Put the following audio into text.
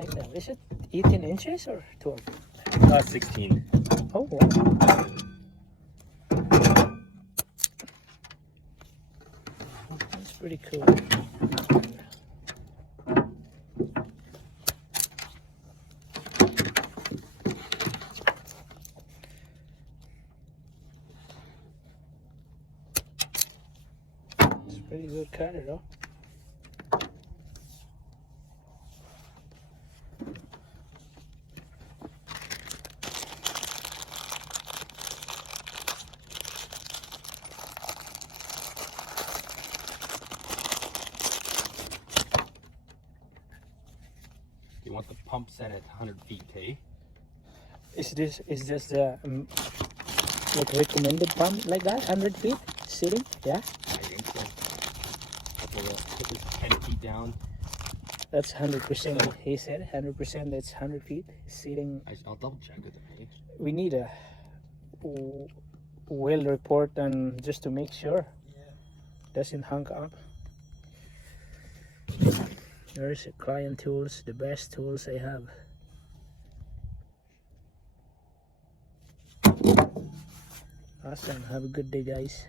like that. Is it 18 inches or 12? 16. Oh, wow. That's pretty cool. It's a pretty good cutter, though. You want the pump set at 100 feet, K? Is this the like recommended pump like that? 100 feet sitting? Yeah, I think so. Okay, we'll put this 10 feet down. that's 100%. He said 100%. That's 100 feet sitting. I'll double check with him, eh? We need a well report and just to make sure doesn't hang up. There's a Klein tools, the best tools I have. Awesome. Have a good day, guys.